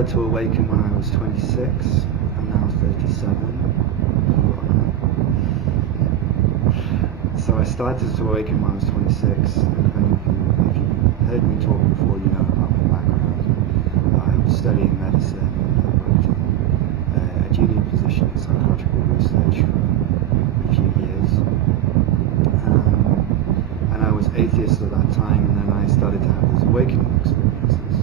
started to awaken when I was 26. I'm now 37. So I started to awaken when I was 26. And if you've heard me talk before, you know about my background. I was studying medicine. I worked in a junior position in psychological research for a few years. And I was atheist at that time, and then I started to have these awakening experiences,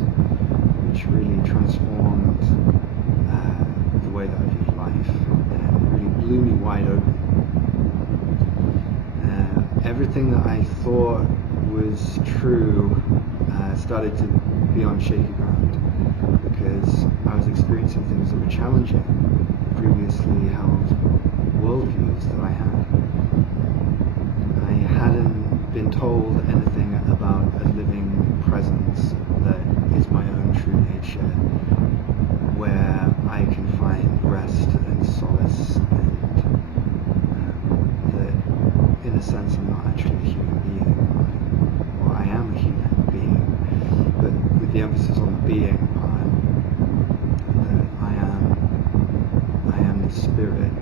which really transformed the way that I viewed life, and really blew me wide open. Everything that I thought was true started to be on shaky ground, because I was experiencing things that were challenging previously held worldviews that I had. I hadn't been told anything about a living presence that is my own true nature, where I can find rest and solace, and that in a sense I'm not actually a human being, or I am a human being, but with the emphasis on the being part, that I am the spirit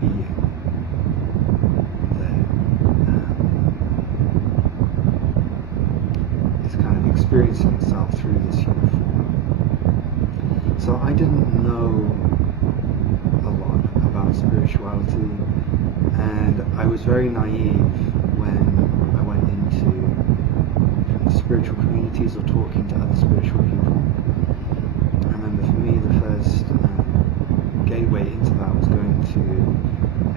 being that is kind of experiencing itself through this human form. So I didn't know a lot about spirituality, and I was very naive when I went into spiritual communities or talking to other spiritual people. I remember for me the first gateway into that was going to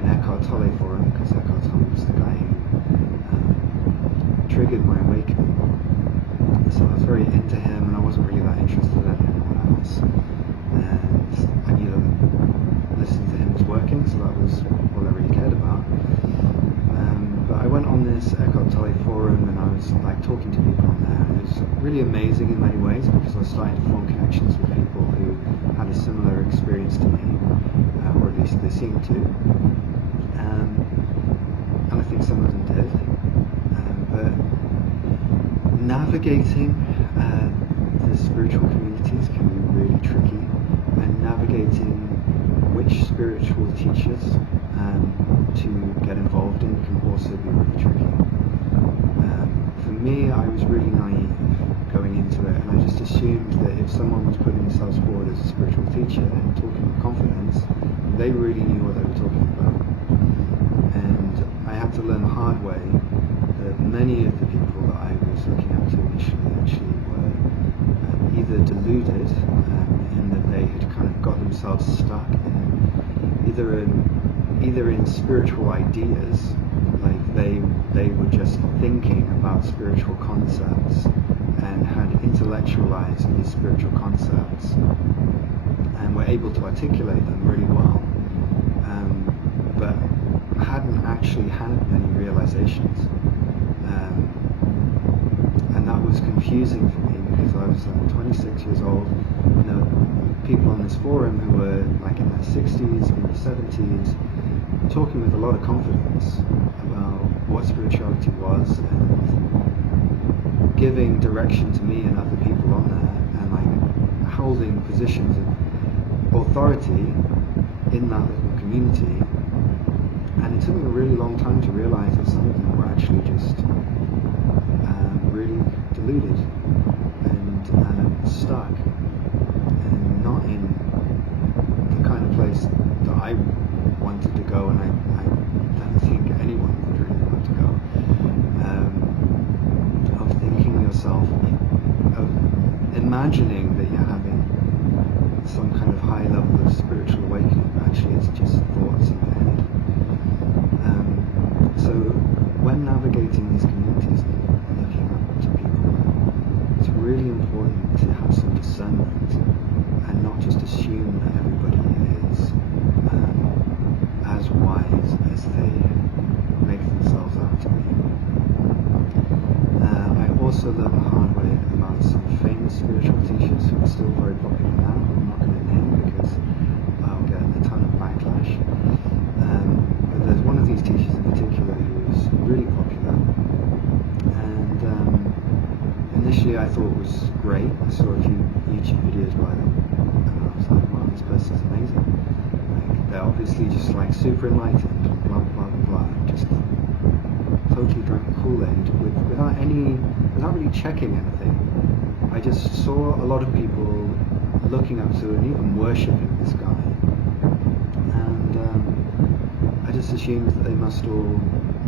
an Eckhart Tolle forum, because Eckhart Tolle was the guy who triggered my awakening. So I was very into him, and I wasn't really that interested in anyone else. And I knew that listening to him was working, so that was all I really cared about. But I went on this Eckhart Tolle forum, and I was like talking to people on there, and it was really amazing in many ways, because I was starting to form connections with people who had a similar experience to me, or at least they seemed to. And I think some of them did. But navigating the spiritual communities can be really tricky, and navigating which spiritual teachers to get involved in can also be really tricky. For me, I was really naive going into it, and I just assumed that if someone was putting themselves forward as a spiritual teacher and talking with confidence, they really knew what they were talking about. And I had to learn the hard way that many of the people that I was looking up to initially actually were either deluded in that they had kind of got themselves stuck in either in spiritual ideas, like they were just thinking about spiritual concepts and had intellectualized these spiritual concepts and were able to articulate them really well, but hadn't actually had many realizations. And that was confusing for me, because I was 26 years old. You know, people on this forum who were like in their 60s, in their 70s, talking with a lot of confidence about what spirituality was, and giving direction to me and other people on there, and like holding positions of authority in that little community. And it took me a really long time to realize that some of them were actually just really deluded and stuck, and not in the kind of place that I wanted to go, and I don't think anyone would really want to go. Of thinking yourself, of imagining that you're having some kind of high level of spiritual awakening, but actually it's just thoughts in your head. So when navigating these communities and looking up to people, it's really important to have some discernment and not just assume that everybody is as wise obviously just like super enlightened, blah blah blah, just totally drank Kool-Aid without really checking anything. I just saw a lot of people looking up to and even worshipping this guy, and I just assumed that they must all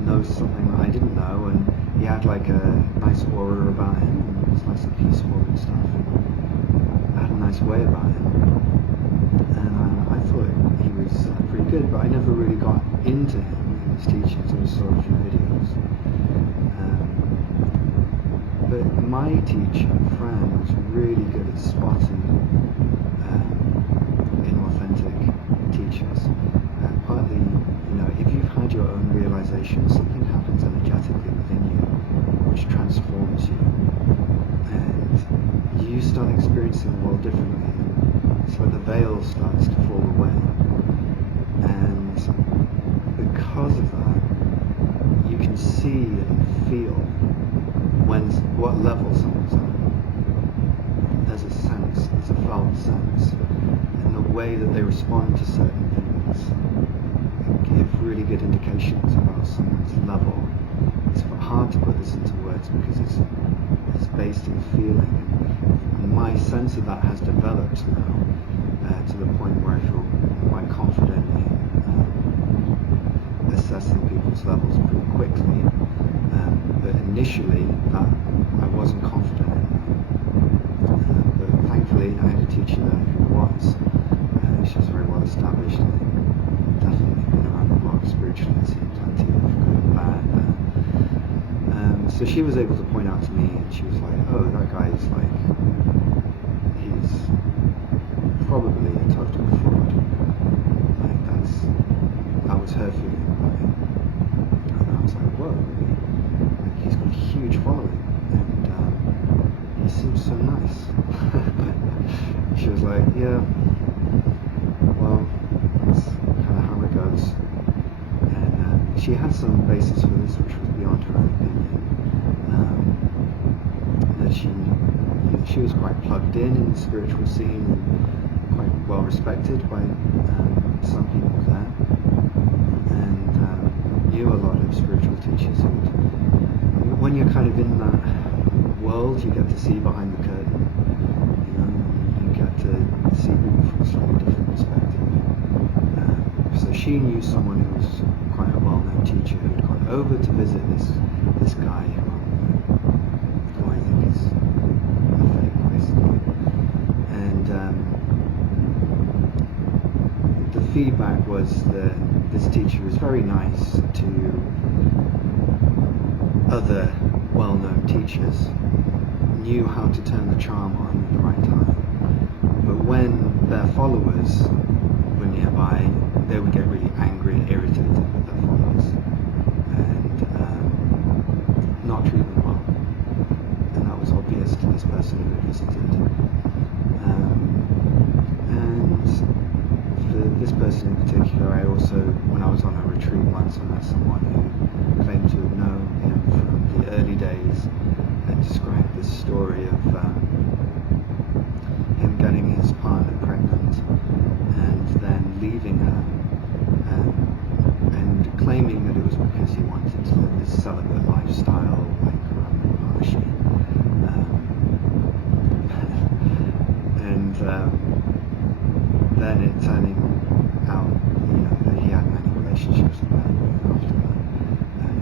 know something that I didn't know, and he had like a nice aura about him, and he was nice and peaceful and stuff, and had a nice way about him, and I thought he was pretty good, but I never really got into him in his teachings. I just saw a few videos. But my teacher, Fran, was really good at spotting inauthentic teachers. Partly, if you've had your own realization, something happens energetically within you which transforms you, and you start experiencing the world differently. It's like the veil starts to fall away, and because of that, you can see and feel what level someone's at. There's a sense, there's a felt sense, and the way that they respond to certain things give really good indications about someone's level. It's hard to put this into words because it's based in feeling, and my sense of that has developed now to the point where I feel quite confident in assessing people's levels pretty quickly. But initially, that I wasn't confident in that. But thankfully, I had a teacher there who was. She was very well established, and definitely been around the block spiritually, and seen plenty of good and bad. So she was able to point out to me, and she was like, "Oh, that guy is like, he's probably a total fraud." Like that was her feeling about him, and I was like, "Whoa." He's got a huge following, and he seems so nice. She was like, yeah, well, that's kind of how it goes. And she had some basis for this, which was beyond her own opinion. That she was quite plugged in the spiritual scene, and quite well respected by some people there, and knew a lot of spiritual teachers. When you're kind of in that world, you get to see behind the curtain. You get to see people from a slightly different perspective. So she knew someone who was quite a well-known teacher who had gone over to visit this guy who I think is fake, basically. And the feedback was that this teacher was very nice to other well-known teachers, knew how to turn the charm on at the right time, but when their followers were nearby, they would get really angry and irritated with their followers, and not treat them well, and that was obvious to this person who had visited. And for this person in particular, I also, when I was on a retreat once, I met someone who claimed to have known him from the early days, and described this story of him getting his partner pregnant and then leaving her, and claiming that it was because he wanted to live this celibate lifestyle like Ramana Maharshi, and then it turning out that he had many relationships with men after that.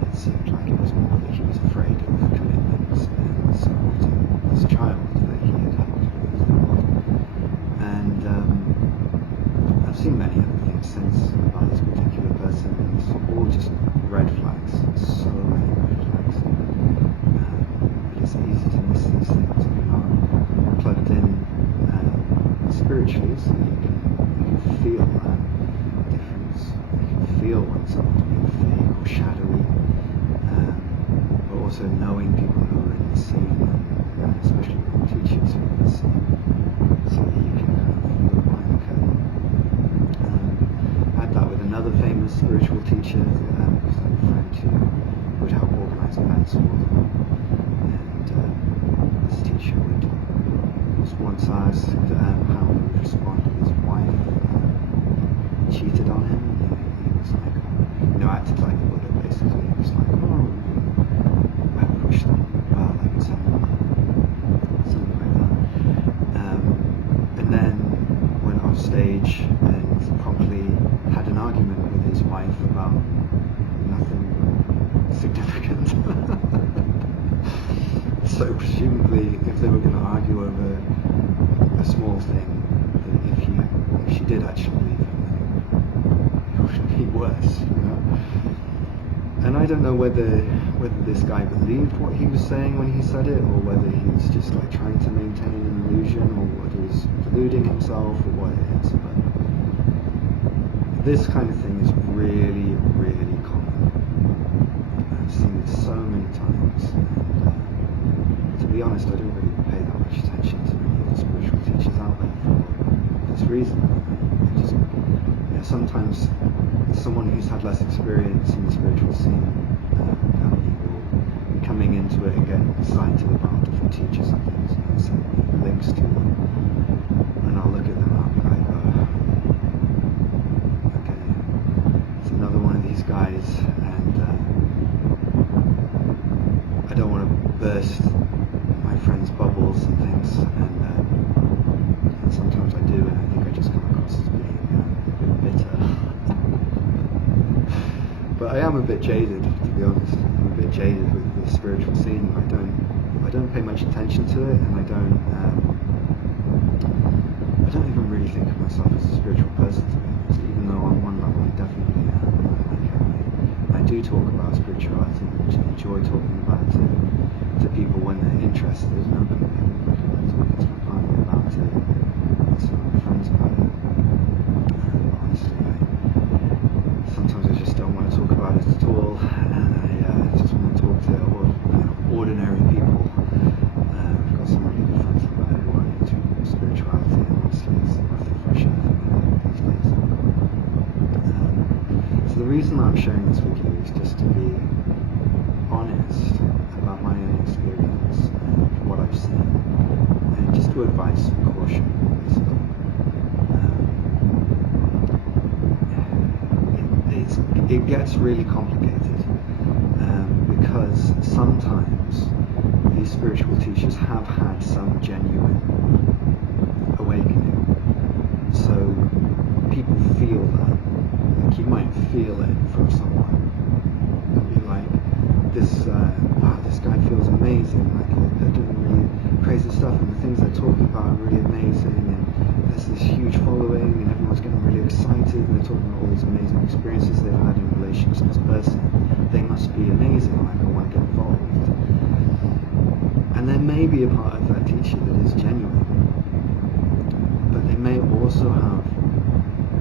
It seemed like it was more that he was afraid of commitments and so on to his child that he had helped with. And I've seen many other things since about this particular person, and it's all just red flags, so many red flags. But it's easy to miss these things if you're not plugged in spiritually, so you can feel that difference. You can feel when about nothing significant. So presumably, if they were going to argue over a small thing, that if she did actually leave him, it would be worse, you know. And I don't know whether this guy believed what he was saying when he said it, or whether he was just like trying to maintain an illusion, or whether he was deluding himself, or what it is. But this kind of thing is really, really common. I've seen it so many times. And, to be honest, I don't really pay that much attention to the spiritual teachers out there for this reason. Just, sometimes someone who's had less experience in the spiritual scene will be coming into it and getting excited about different teachers and things, and send me links to them, and I'll look at them and I'll be like, okay, it's another one of these guys, and I don't want to burst my friends' bubbles and things, and sometimes I do, and I think I just come across as being a bit bitter. But I am a bit jaded, to be honest. I'm a bit jaded with the spiritual scene. I don't pay much attention to it, and I don't even really think of myself as a spiritual person, to be honest. Even though on one level I definitely am. I do talk about spirituality, and enjoy talking about it to people when they're interested and open. Like talking to my partner about it, and to my friends about it. But honestly, sometimes I just don't want to talk about it at all, and I just want to talk to ordinary people. I've got some really good friends who are into spirituality, and honestly it's a breath of fresh air for me these days. So the reason that I'm sharing this with you is just to be honest about my own experience and what I've seen, and just to advise some caution, basically. It gets really complicated because sometimes these spiritual teachers have had some genuine awakening. So people feel that. Like you might feel it from someone and be like, this guy feels amazing. Like they're doing really crazy stuff, and the things they're talking about are really amazing. And there's this huge following, and everyone's getting really excited, and they're talking about all these amazing experiences they've had in relation to this person. They must be amazing, like I want to get involved. And there may be a part of that teacher that is genuine, but they may also have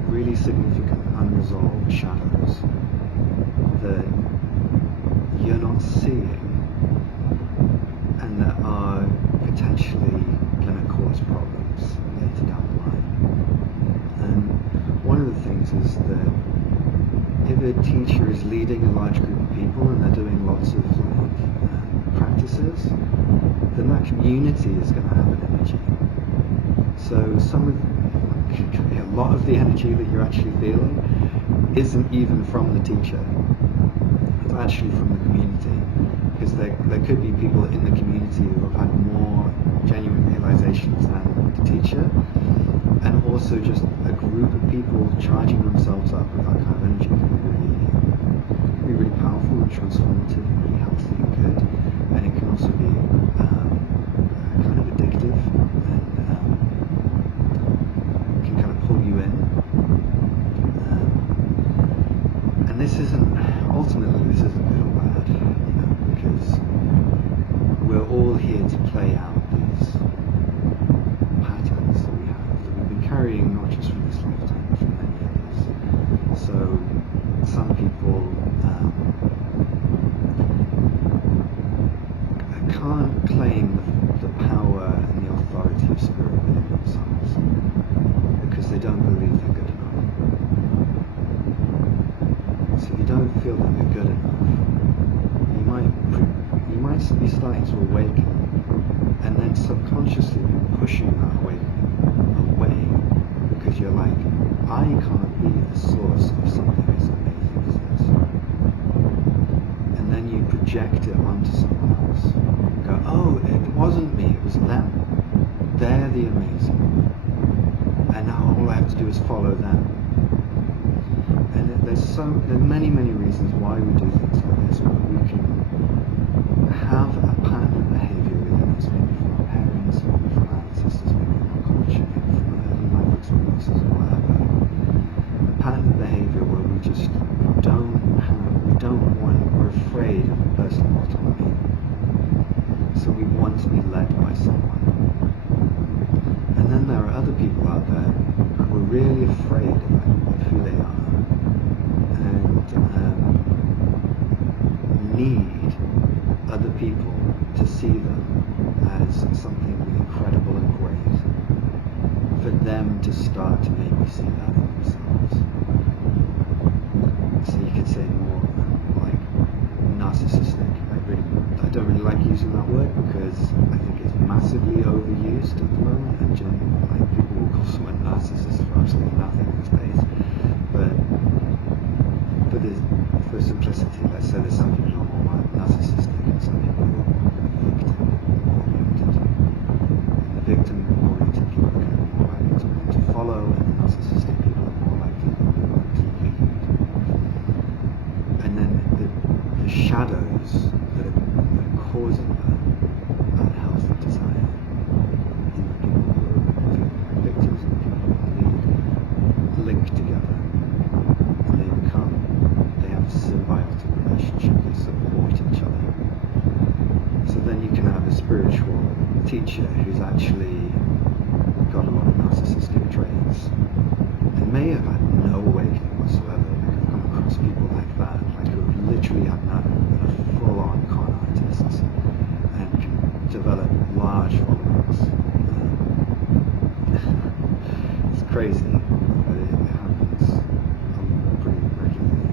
really significant unresolved shadows that you're not seeing, and that are potentially going to cause problems later down the line. And one of the things is that if a teacher is leading a large group of people and they're doing lots of practices, then that community is going to have an energy. So a lot of the energy that you're actually feeling isn't even from the teacher. It's actually from the community, because there could be people in the community who have had more genuine realizations than the teacher, and also just a group of people charging themselves up with that kind of energy can be really powerful and transformative and really healthy and good, and it can also be kind of addictive, and can kind of pull you in. And this isn't good or bad, because we're all here to play out these patterns that we have, that we've been carrying not just from this lifetime, but from many others. So some people can't claim the power and the authority of spirit within themselves because they don't believe they're good enough. So if you don't feel that you're good enough, you might be starting to awaken, and then subconsciously be pushing that awakening away, because you're like, I can't be the source of something as amazing as this. And then you project it onto someone else. You go, oh, it wasn't me, it was them. They're the amazing one. And now all I have to do is follow them. And there's there's many reasons why we do things like this, but we can have a pattern of behaviour within us, maybe from our parents, maybe from our ancestors, maybe from our culture, maybe from our early life experiences or whatever. A pattern of behaviour where we just we're afraid of personal autonomy. So we want to be led by someone. And then there are other people out there who are really afraid of who they are and need other people to see them as something incredible and great, for them to start to maybe see that in themselves. So you could say more like narcissistic. I don't really like using that word because I think it's massively overused at the moment, and people will call someone narcissist for absolutely nothing these days. But for simplicity, let's say there's some people who are more narcissistic and some people who are victim-oriented. The victim-oriented people are going to be more likely to want to follow, and the narcissistic people are more likely to want to lead. And then the shadows that are causing that unhealthy desire in the people who are victims and the people who lead link together, and they have a symbiotic relationship, they support each other. So then you can have a spiritual teacher who's actually got a lot of narcissistic traits and may have had no awakening whatsoever. I've come across people like that, who have literally had none, but are full-on con artists and can develop large followings. It's crazy, but it happens pretty regularly.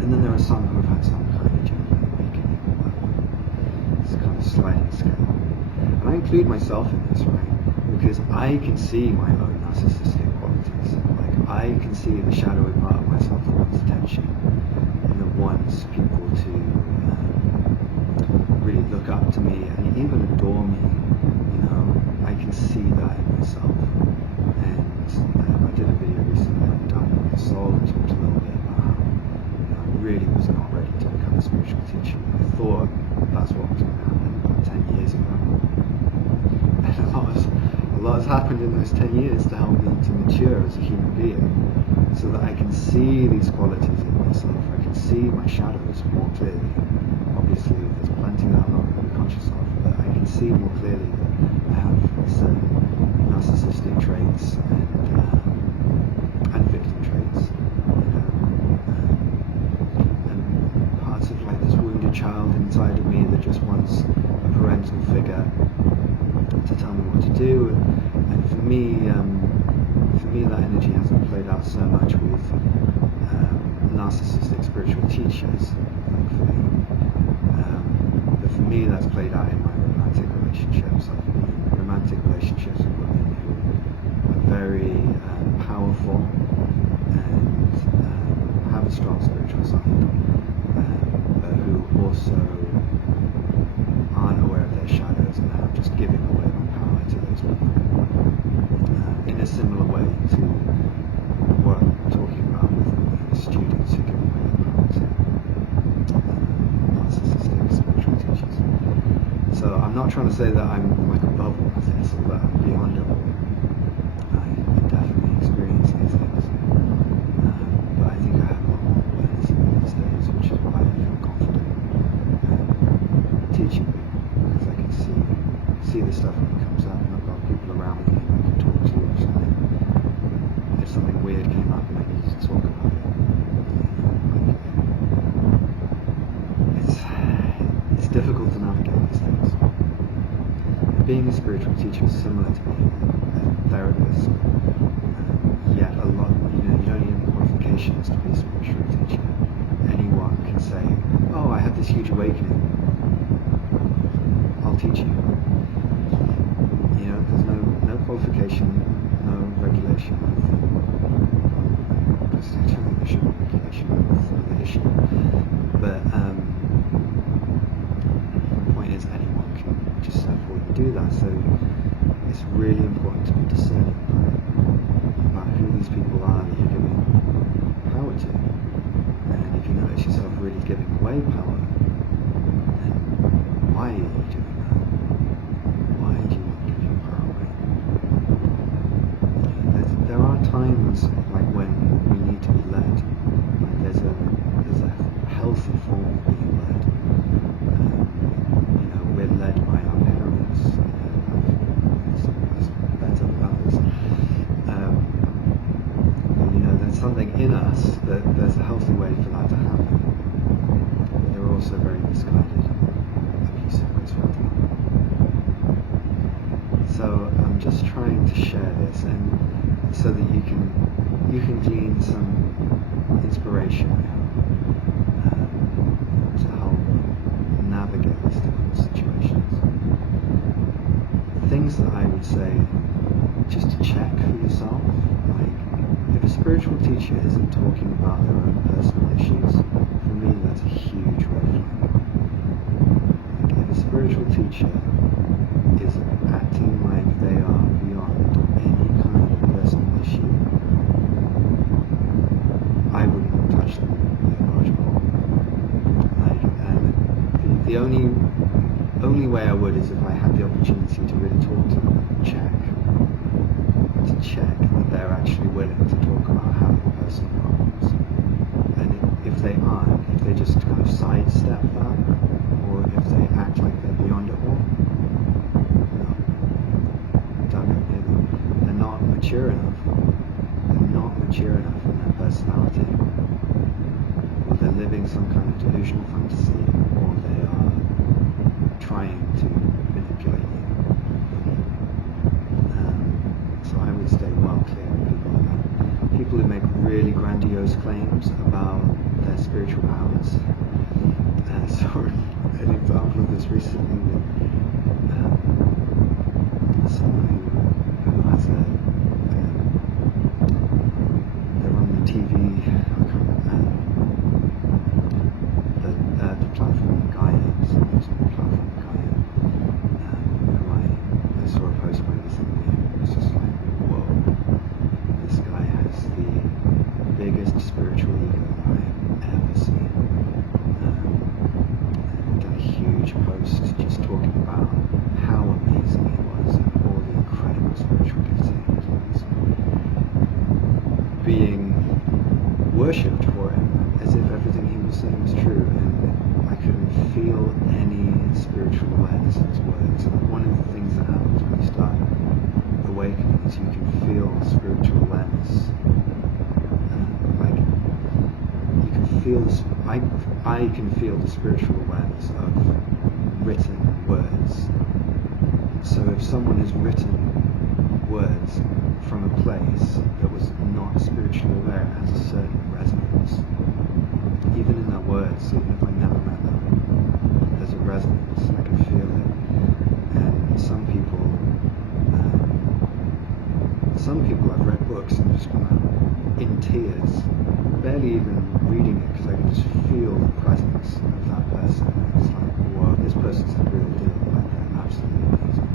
And then there are some who have had some kind of genuine awakening. It's kind of sliding scale. And I include myself in this, right? Because I can see my own narcissistic qualities. I can see the shadowy part of myself that wants attention and that wants people to really look up to me and even adore me. I can see that in myself. And I did a video recently on downloading my soul and talked a little bit about how I really was not ready to become a spiritual teacher. I thought that's what was going to happen about 10 years ago. And a lot has happened in those 10 years to help me to mature as a human being, so that I can see these qualities in myself. I can see my shadows more clearly. Obviously, there's plenty that I'm not going to be conscious of, but I can see more clearly that I have certain narcissistic traits and victim traits. And parts of this wounded child inside of me that just wants a parental figure to tell me what to do. And for me that energy hasn't played out so much with narcissistic spiritual teachers, thankfully. But for me that's played out in my romantic relationships. I've been in romantic relationships with women who are very powerful and have a strong spiritual side, but who also aren't aware of their shadows and are just giving away their power to those people. In a similar way to what I'm talking about with students who give away their power to narcissistic spiritual teachers. So I'm not trying to say that I'm above all of this or that I'm beyond it all. I'm definitely experiencing these things. But I think I have a lot more awareness of these days, which is why I feel confident teaching people, because I can see the stuff when it comes up, and I've got people around me who I can talk to if something weird came up and I needed to talk about it. It's difficult to navigate these things. Being a spiritual teacher is similar to being a therapist. Yet a lot, you don't need any qualifications to be a spiritual teacher. Anyone can say, "Oh, I had this huge awakening. I'll teach you." There's no qualification, no regulation. Because actually there should be regulation with the issue. But the point is, anyone can just afford to do that. So it's really away power. And why are you doing that? Why do you want to give your power away? There are times like when we need to be led. Like there's a healthy form of being led. We're led by our parents. Some of us better than others. There's something in us that there's a healthy way for that to happen. They're also very misguided, abusive ways for that. So I'm just trying to share this, and so that you can glean some inspiration to help navigate these different situations. Things that I would say just to check for yourself, like if a spiritual teacher isn't talking about their own personal issues, for me that's a huge red flag. Like if a spiritual teacher is acting like they are beyond any kind of personal issue, I wouldn't touch them with a barge pole. And the only way I would is if I had the opportunity to really talk to them and check that they're actually willing to talk about having personal problems. And if they aren't, if they just kind of sidestep that, or if they act like they're beyond it all, no, don't go near them. They're not mature enough. They're not mature enough in their personality. Or they're living some kind of delusional fantasy, or they are trying to manipulate you. So I would stay well clear of people like that. People who make really grandiose claims about their spiritual powers. I saw an example of this recently with someone who has they're on the TV, the platform Gaia, using the platform Gaia, who I saw a post by recently. It's just like, whoa, this guy has the biggest spiritual ego I've ever seen. And did a huge post just talking about how amazing he was and all the incredible spiritual gifts he was being worshipped for him, as if everything he was saying was true, and I couldn't feel any spiritual awareness in his words. And one of the things that happens when you start awakening is you can feel spiritual awareness. Like you can feel I can feel the spiritual awareness of written words. So if someone has written words from a place that was not spiritually aware, it has a certain resonance. Even in their words, even if I never met them, there's a resonance. I can feel it. And some people I've read books and just gone out in tears, barely even reading it, because I can just feel the presence of that person. It's like, whoa, this person's the real deal. Like, they're absolutely amazing.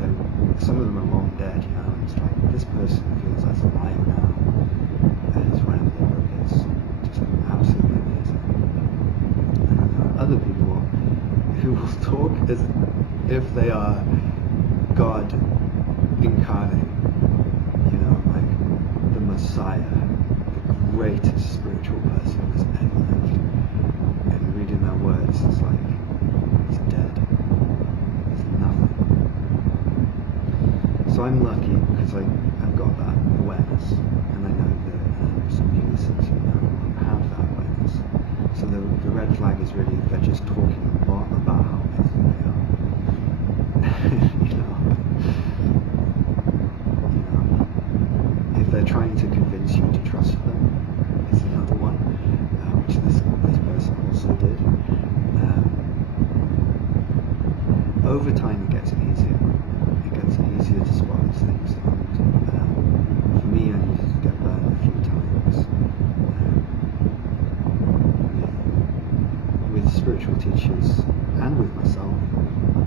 Like, some of them are long dead, and it's like, this person feels as alive now as when they wrote this. Just absolutely amazing. And then there are other people who will talk as if they are God incarnate, like the Messiah, the greatest spiritual person who's ever lived. And reading their words, it's like, he's dead. He's nothing. So I'm lucky because I've got that awareness, and I know that some of you listen to now have that awareness. So the red flag is really if they're just talking a lot about how amazing they are. If they're trying to convince you to trust them, is another one, which this person also did. Over time it gets easier. It gets easier to spot these things. And for me, I needed to get burned a few times. With spiritual teachers and with myself,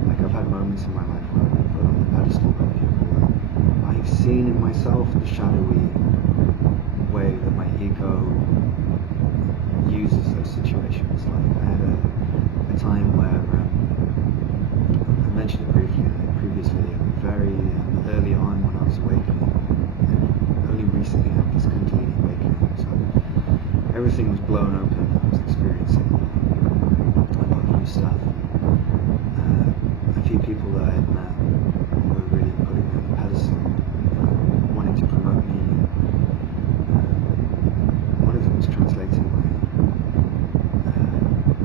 like I've had moments in my life where I've been put on the pedestal by people. I've seen in myself the shadowy way that my ego uses those situations. in a previous video, very early on when I was awakening, and only recently had this complete awakening. So everything was blown open. I was experiencing a lot of new stuff. A few people that I had met were really putting me on a pedestal, wanting to promote me. One of them was translating my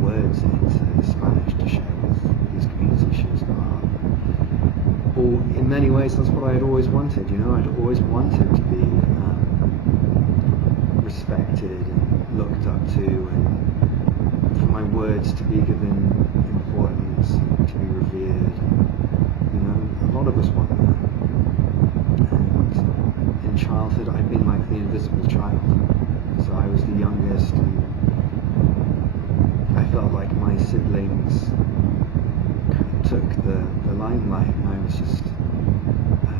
words into Spanish to share with these community issues that are all, in many ways, that's what I had always wanted. I'd always wanted to be respected and looked up to, and for my words to be given importance, to be revered. A lot of us want that. And in childhood, I'd been like the invisible child. So I was the youngest, and I felt like my siblings kind of took the limelight, and I was just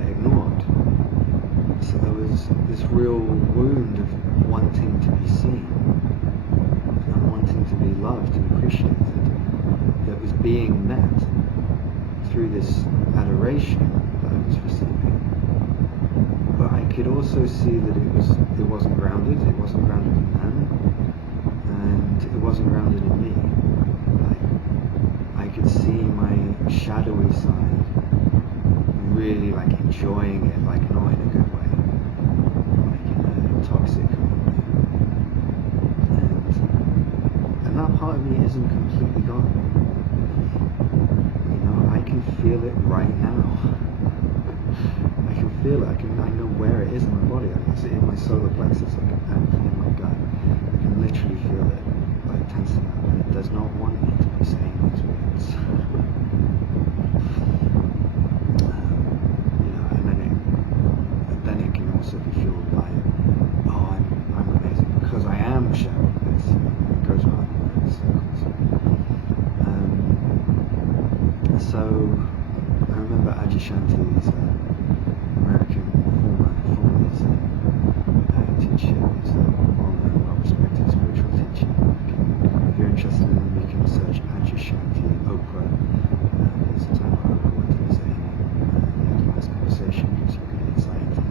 ignored. So there was this real wound of wanting to be seen, and wanting to be loved and appreciated, that was being met through this adoration that I was receiving. But I could also see that it wasn't grounded. It wasn't grounded in them, and it wasn't grounded in me. I could see my shadowy side, really enjoying it, not in a good way, in a toxic way. And that part of me isn't completely gone. I can feel it right now. I can feel it. I know where it is in my body. It's in my solar plexus, and in my gut. I can literally feel it tensing up, and it does not want me to be saying these words. And then it can also be fueled by, oh, I'm amazing because I am sharing this. It goes around in circles. So I remember Adyashanti's American former teacher, who's a well-known, well-respected spiritual teacher. If you're interested in him, you can search Adyashanti, Oprah. There's a time where Oprah went to visit him. They had a nice conversation, gives you good insight into him.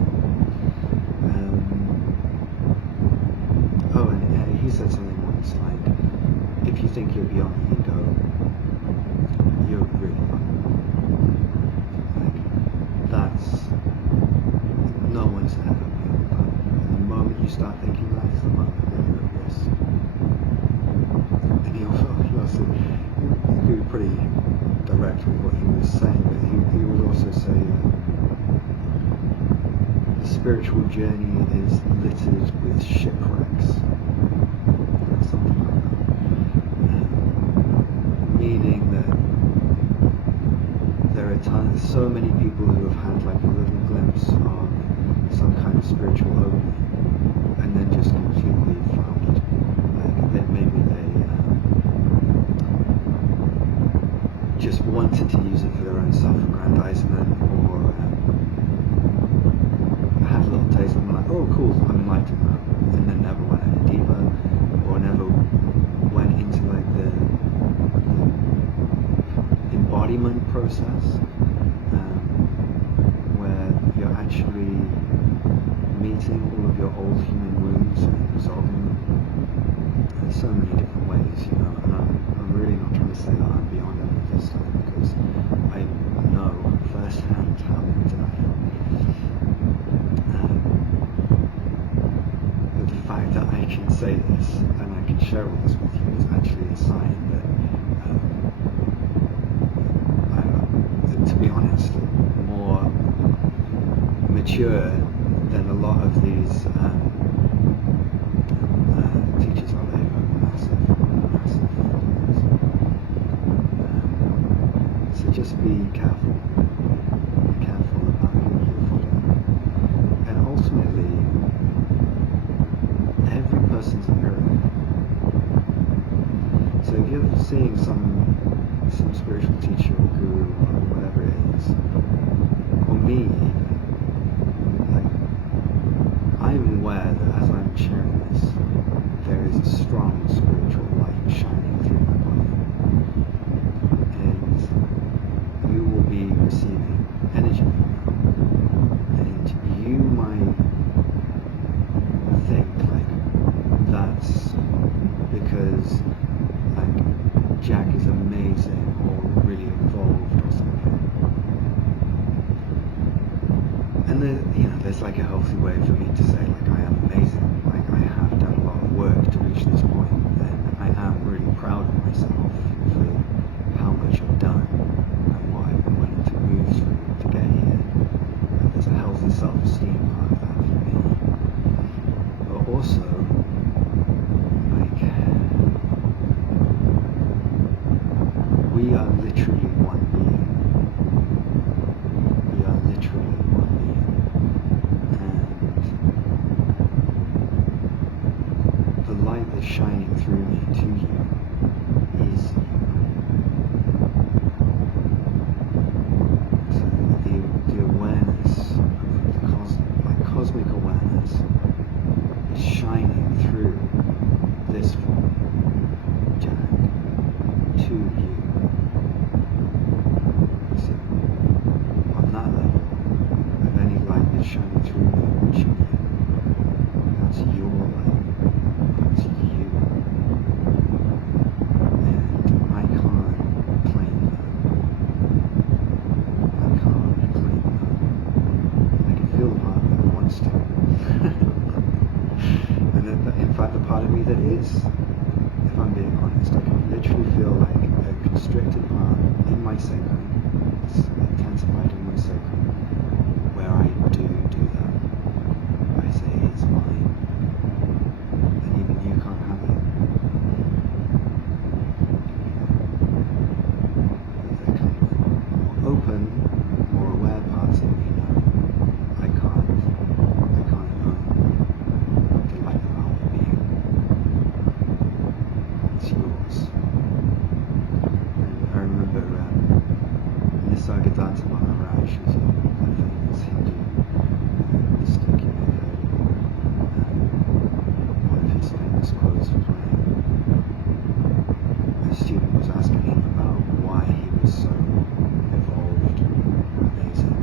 And he said something once if you think you're beyond the ego, you're really not. That's no one's ever beyond that. And the moment you start thinking that is the moment that you're at risk. And he was pretty direct with what he was saying, but he would also say the spiritual journey is littered with shipwrecks. Something like that. Meaning that there are so many people who have had a little glimpse of some kind of spiritual opening, and then just completely foundered. That maybe they just wanted to use it for their own self-aggrandizement, or had a little taste and were like, oh cool, I'm enlightened now, and then never went any deeper, or never went into the embodiment process, where you're actually meeting all of your old human wounds and resolving them in so many different ways, and I'm really not trying to say that I'm beyond any of this stuff, because I know firsthand how limited I am. But the fact that I can say this and I can share all this with you is actually a sign that to be honest, more mature than a lot of these teachers out there who have massive followings. So just be careful. Be careful about who you follow. And ultimately, every person's a mirror. So if you're seeing some spiritual teacher or guru or whatever it is, or me even, I'm aware that as I'm sharing this, there is a strong spiritual light shining through my body, and you will be it's like a healthy way for me to say like I am amazing, like I have done a lot of work to reach this point, and I am really proud of myself for how much I've done and what I've been willing to move through to get here. There's a healthy self-esteem part of that for me, but also like we are literally one being. We are literally one being. And the light that's shining through me to you is you. So the awareness, the cosmic awareness is shining through this form, Jack, to you. So on that level, of any light that's shining through me, reaching you, that's your light, that's you. And I can't claim that. I can't claim that. I can feel the part of me that wants to. And then, in fact, the part of me that is, if I'm being honest, I can literally feel like a constricted part in my sacrum. It's intensified in my sacrum, where I do that. I say it's mine, and even you can't have it. The kind of more open, more aware parts of me now. I can't the light of our being. It's yours. And I remember Nisargadatta Maharaj, who's a famous Hindu mystic, you may have heard of him. One of his famous quotes was when a student was asking him about why he was so evolved, amazing.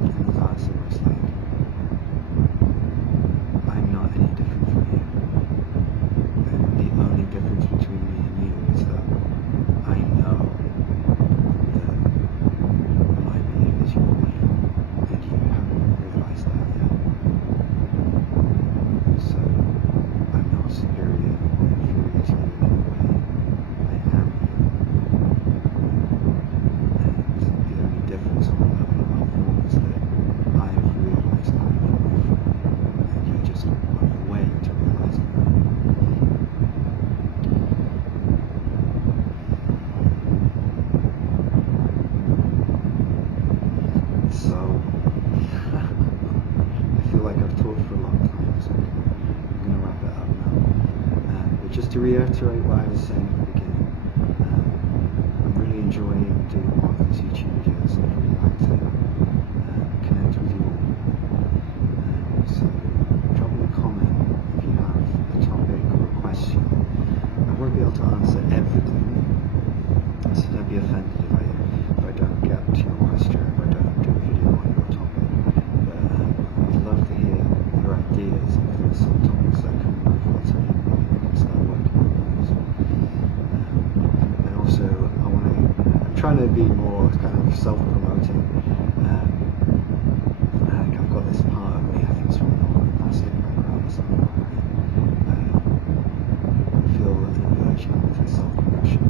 And his answer was like, I'm not any different from you. And the only difference between me and you is that I know that my being is your being, and you haven't realized that yet. So I'm not superior or inferior to you in any way. I am you. And the only difference on the level of our form is that I've realized I'm in my form, and you're just on your way to realizing that. So, I feel like I've talked for a long time, so I'm going to wrap it up now. But just to reiterate what I was saying at the beginning, I'm really enjoying doing more of these YouTube videos, and I'd really like to connect with you all. So, drop me a comment if you have a topic or a question. I won't be able to answer everything, so don't be offended if I don't get to your question, if I don't do a video on your topic. But I'd love to hear your ideas, and if there's some topics that come in my thoughts, I can start working on those. And also, I'm trying to be more kind of self-promoting. I've got this part of me, I think it's from an plastic background or something like that. I feel an aversion to self-promotion.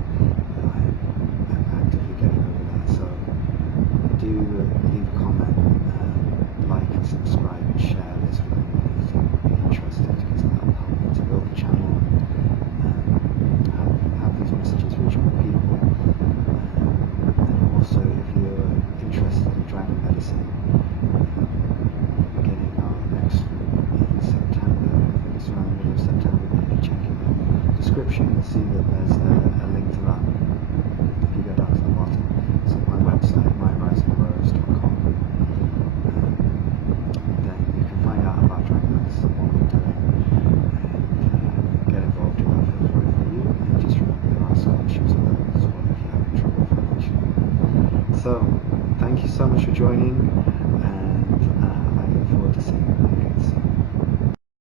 I'm actively getting over that, so do leave a comment, like and subscribe and share this with anyone who would be interested, because that will help me to build the channel and have these messages reach more people. And also, if you're interested in dragon medicine, beginning our next group in September, I think it's around the middle of September, but if you check in the description, you'll see that there's a link to that. If you go down to the bottom, it's on my website, myrisingheroes.com. Then you can find out about dragon medicine, what we're doing, and get involved in that if it's right for you. And just remember there are scholarships available as well if you're having trouble financially. So, thank you so much for joining.